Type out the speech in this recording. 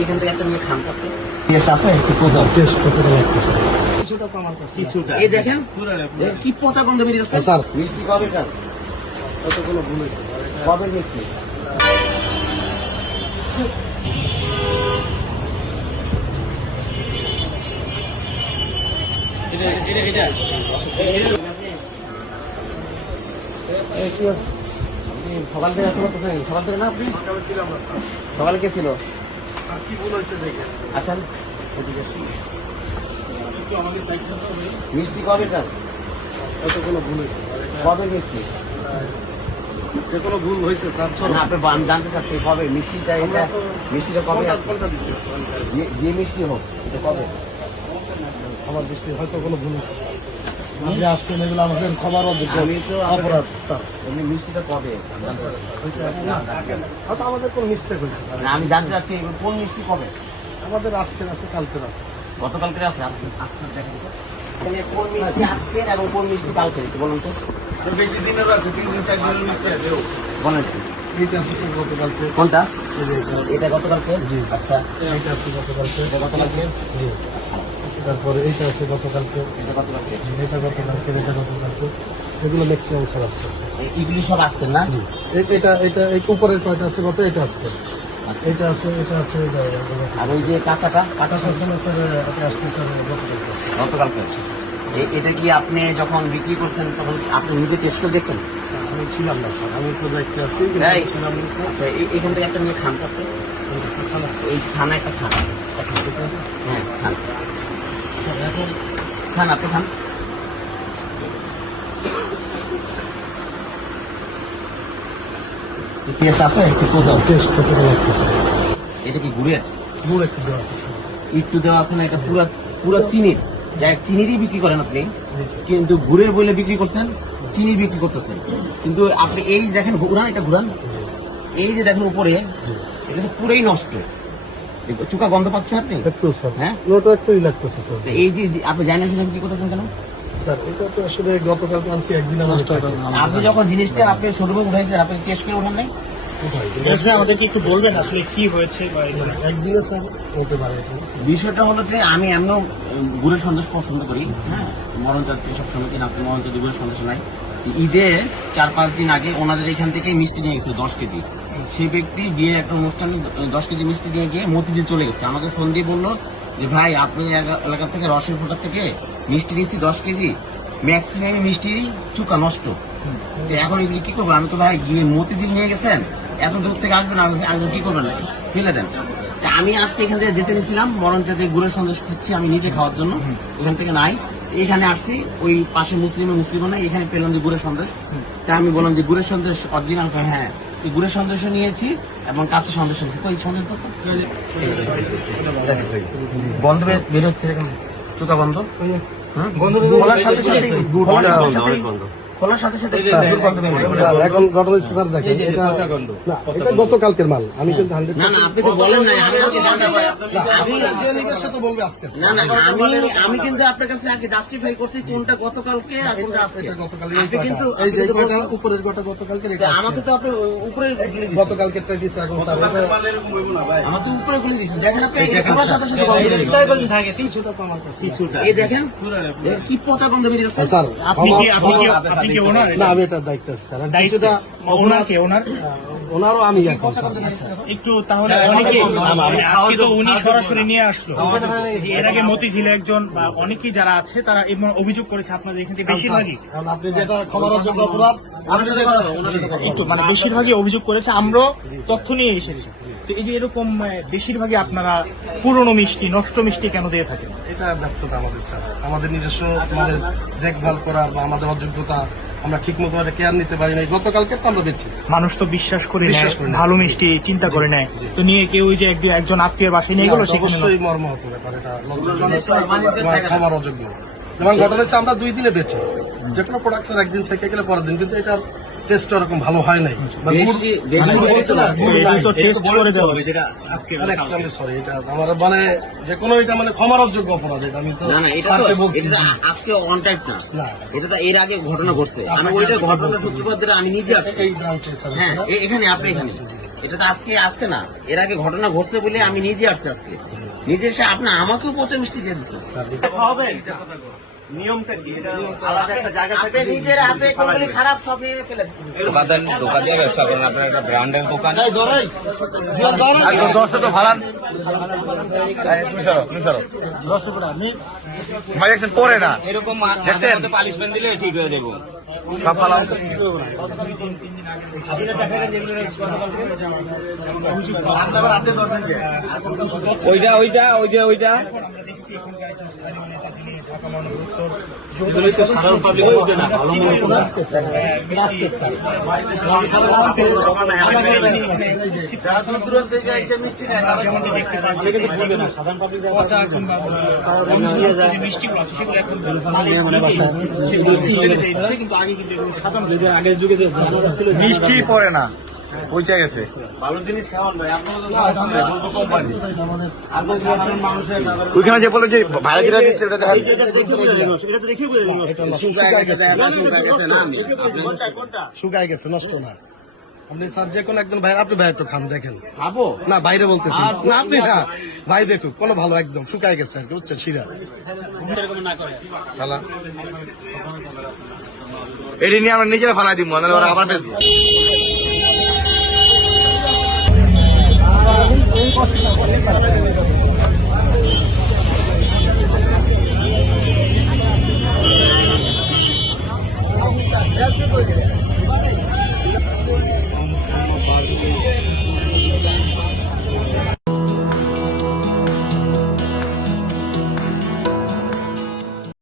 এখান থেকে একটা নিয়ে খান করতে টেস্ট আছে একটু কোথাও টেস্ট করতে লাগতেছে কিছুটা তো আমার কাছে কিছুটা এই দেখেন কি পচা গন্ধ বেরিয়ে যাচ্ছে স্যার মিষ্টি কবে খান কতগুলো ভুল হয়েছে কবে মিষ্টি সকাল থেকে আসতে পারতেছেন সকাল থেকে না আপনি সকালে ছিলাম না স্যার সকালে কে ছিল স্যার কি ভুল হয়েছে দেখে আসেন মিষ্টি কবে খান কতগুলো ভুল হয়েছে কবে মিষ্টি যে কোনো ভুল হয়েছে স্যার না আপনি জানতে চাচ্ছি কবে মিষ্টিটা এটা মিষ্টিটা কবে আসছে? কোনটা দিচ্ছে যে মিষ্টি হোক এটা কবে আমার দৃষ্টি হয়তো কোনো ভুল হয়েছে আপনি আসছেন এগুলো আমাদের ক্ষমার অযোগ্য আমি তো অপরাধ স্যার এমনি মিষ্টিটা কবে হয়তো আমাদের কোনো মিস্টেক হয়েছে স্যার না, আমি জানতে চাচ্ছি এগুলো কোন মিষ্টি কবে আমাদের আজকের আছে কালকের আছে গতকালকে আছে আচ্ছা দেখেন তো তাহলে কোন মিষ্টি আজকের এবং কোন মিষ্টি কালকে বলুন তো বেশি দিনের আছে 3 দিন 4 দিনের মিষ্টি আছে বলেন তো। এইটা আছে স্যার গতকালকে কোনটা এই যে এটা। এটা গতকালকে জি। আচ্ছা এইটা আছে গতকালকে এটা গতকালকে জি তারপরে এইটা আছে গতকালকে এটা গতকালকে এটা গতকালকে এটা গতকালকে এগুলো ম্যাক্সিমাম স্যার আছে এগুলি সব আসতেন না জি এটা এই উপরের কয়টা আছে কত এটা আছে আচ্ছা। এটা আছে আর ওই যে কাঁচাটা কাটা আছে না স্যার এটা আসছে স্যার গতকালকে আছে। গতকালকে আছে এটা কি আপনি যখন বিক্রি করছেন তখন কি আপনি নিজে টেস্ট করে দেখছেন স্যার আমি ছিলাম না স্যার আমি তো দেখতে আসছি কিন্তু এই। আমি ছিলাম না স্যার আচ্ছা এখান থেকে একটা নিয়ে খান করতে এই খানা একটা খান হ্যাঁ খান স্যার এখন খান আপনি খান টেস্ট আছে একটু কোথাও টেস্ট করতে লাগতেছে এটা কি গুড়ের গুড় একটু দেওয়া আছে স্যার একটু দেওয়া আছে না এটা পুরা পুরা চিনির যা চিনিরই বিক্রি করেন আপনি জি স্যার কিন্তু গুড়ের বইলে বিক্রি করছেন চিনি বিক্রি করতেছেন কিন্তু আপনি এই দেখেন ঘুরান এটা ঘুরান এই যে দেখেন উপরে এটা তো পুরোই নষ্ট চুকা গন্ধ পাচ্ছেন আপনি একটু স্যার হ্যাঁ লোটো একটুই লাগতেছে স্যার তো এই যে আপনি জানেন সেটা বিক্রি করতেছেন কেন স্যার এটা তো আসলে গতকালকে আনছি একদিন আমার আপনি যখন জিনিসটা আপনি শোরুমে উঠাইছেন আপনি টেস্ট করে উঠান নাই আমাদেরকে একটু বলবেন আসলে কি হয়েছে বা একদিনে স্যার হতে পারে বিষয়টা হলো যে আমি এমন গুড়ের সন্দেশ পছন্দ করি হ্যাঁ মরণ জাতীয় সব সময় কিনা আপনি মরণ জাতীয় গুড়ের সন্দেশ নাই ঈদে 4-5 দিন আগে ওনাদের এখান থেকে মিষ্টি নিয়ে গেছে 10 কেজি সেই ব্যক্তি বিয়ে একটা অনুষ্ঠানে 10 কেজি মিষ্টি নিয়ে গিয়ে মতিঝিল চলে গেছে আমাকে ফোন দিয়ে বললো যে ভাই আপনি এলাকা থেকে রসের ফোটার থেকে মিষ্টি নিয়েছি 10 কেজি ম্যাক্সিমাম মিষ্টি চুকা নষ্ট তো এখন এগুলি কি করবো আমি তো ভাই গিয়ে মতিঝিল নিয়ে গেছেন এত দূর থেকে আসবেন আমি কি করবেন ফেলে দেন তা আমি আজকে এখান থেকে যেতে নিয়েছিলাম মরণ জাতীয় গুড়ের সন্দেশ খাচ্ছি আমি নিজে খাওয়ার জন্য এখান থেকে নাই এখানে আসছি ওই পাশে মুসলিম নাই এখানে পেলাম যে গুড়ের সন্দেশ তা আমি বললাম যে গুড়ের সন্দেশ অরিজিনাল হ্যাঁ এই গুড়ের সন্দেশও নিয়েছি এবং কাঁচা সন্দেশ নিয়েছি ওই সন্দেশ বন্ধ বের হচ্ছে চোখা বন্ধ খোলার সাথে সাথে খোলার সাথে সাথে দুর্গন্ধ বের হচ্ছে। স্যার এখন ঘটনা হচ্ছে স্যার দেখেন এটা না এটা গতকালকের মাল আমি কিন্তু 100 না না আপনি তো বলেন না আমাকে জানতে পারে আমি যে নিবের সাথে বলবে আজকে না না আমি কিন্তু আপনার কাছে আগে জাস্টিফাই করছি কোনটা গতকালকে আর কোনটা আজকে এটা গতকাল আপনি কিন্তু এই যে আপনি কিন্তু কয়টা বলছেন- উপরের কয়টা গতকালকের এটা আমাকে তো আপনি উপরে গুলি দিচ্ছেন গতকালকে ট্রাই দিছে এখন স্যার এটা আমার তো উপরে গুলি দিচ্ছেন দেখেন আপনি খোলার সাথে সাথে গন্ধ বের হচ্ছে। থাকে কিছুটা তো আমার কাছে এই দেখেন কি পচা গন্ধ বেরিয়ে যাচ্ছে স্যার আপনি কি ওনার না আমি এটা দায়িত্ব আছে স্যার দায়িত্ব কিছুটা ওনাকে ওনার ওনারও আমি এখন পচা গন্ধ বেরিয়ে যাচ্ছে একটু তাহলে অনেকে আজকে তো উনি সরাসরি নিয়ে আসলো এর আগে মতিঝিল একজন বা অনেকেই যারা আছে তারা এমন অভিযোগ করেছে আপনাদের এখান থেকে বেশিরভাগই কারণ আপনি যেটা ক্ষমার অযোগ্য অপরাধ আমি যদি কথা বলবো, ওনার সাথে কথা বলবো। একটু মানে বেশিরভাগই অভিযোগ করেছে আমরা তথ্য নিয়ে এসেছি তো এই যে এরকম বেশিরভাগই আপনারা পুরনো মিষ্টি নষ্ট মিষ্টি কেন দিয়ে থাকেন এটা ব্যর্থতা আমাদের স্যার আমাদের নিজস্ব আমাদের দেখভাল করার বা আমাদের অযোগ্যতা আমরা ঠিক মতো এটা কেয়ার নিতে পারি না গতকালকে তো আমরা বেঁচে মানুষ তো বিশ্বাস করে নেয় বিশ্বাস করে নেয়। ভালো মিষ্টি চিন্তা করে নেয় তো নিয়ে কেউ ওই যে একজন আত্মীয় বাসায় নিয়ে গেলো সেখানে অবশ্যই মর্মাহত ব্যাপার এটা লজ্জাজনক ক্ষমার অযোগ্য এবং ঘটনা হচ্ছে আমরা 2 দিনে বেঁচে যে কোনো প্রোডাকশন একদিন থেকে গেলে পরের দিন কিন্তু এটার টেস্ট ওরকম ভালো হয় নাই বা গুড়- বেশি গুড় বলছে না, গুড় এটা নাই। তো টেস্ট করে দেওয়া হয়েছে। আমি extremely sorry, এটা আমার মানে যে কোনো এটা মানে ক্ষমার অযোগ্য অপরাধ এটা আমি তো না না এটা তো স্যারকে বলছি এটা তো আজকে অন টাইপ না না এটা তো এর আগে ঘটনা ঘটছে আমি ওইটার ঘটনা সত্যি কথা আমি নিজে আসছি এই ব্রাঞ্চে স্যার হ্যাঁ এখানে আপনি এখানে এটা তো আজকে না, এর আগে ঘটনা ঘটছে বলে আমি নিজে আসছি আজকে, নিজে এসে আপনি আমাকেও পচা মিষ্টি দিয়ে দিচ্ছেন। নিয়মটা কি? এটা আলাদা একটা জায়গা আপনি নিজের হাতে কোনগুলি খারাপ সব নিয়ে ফেলে দিচ্ছেন। দোকান দিয়ে ব্যবসা করেন, আপনার একটা ব্র্যান্ডের দোকান। ভাই দেখছেন পরে না এরকম দেখছেন? পালিশমেন্ট দিলে ঠিক হয়ে যাবো। সব ফালাম। ওইটা ওইটা ওই যে ওইটা মিষ্টি পরে না, পৌঁছে গেছে। ভালো জিনিস খাওয়ান ভাই, আপনারা কোম্পানি ওইখানে যে বলে যে ভাড়া যেটা দিচ্ছে ওটা দেখেন। শুকায় গেছে, নষ্ট না। আপনি স্যার যে কোনো একজন ভাই, আপনি ভাই একটু খান দেখেন। খাবো না বাইরে বলতেছি না, আপনি না ভাই দেখুন কোনো ভালো একদম শুকায় গেছে আর কি, বুঝছেন শিরা। এটি নিয়ে আমরা নিজেরা ফালাই দিব, নাহলে ওরা আবার বেচবো। Gracias.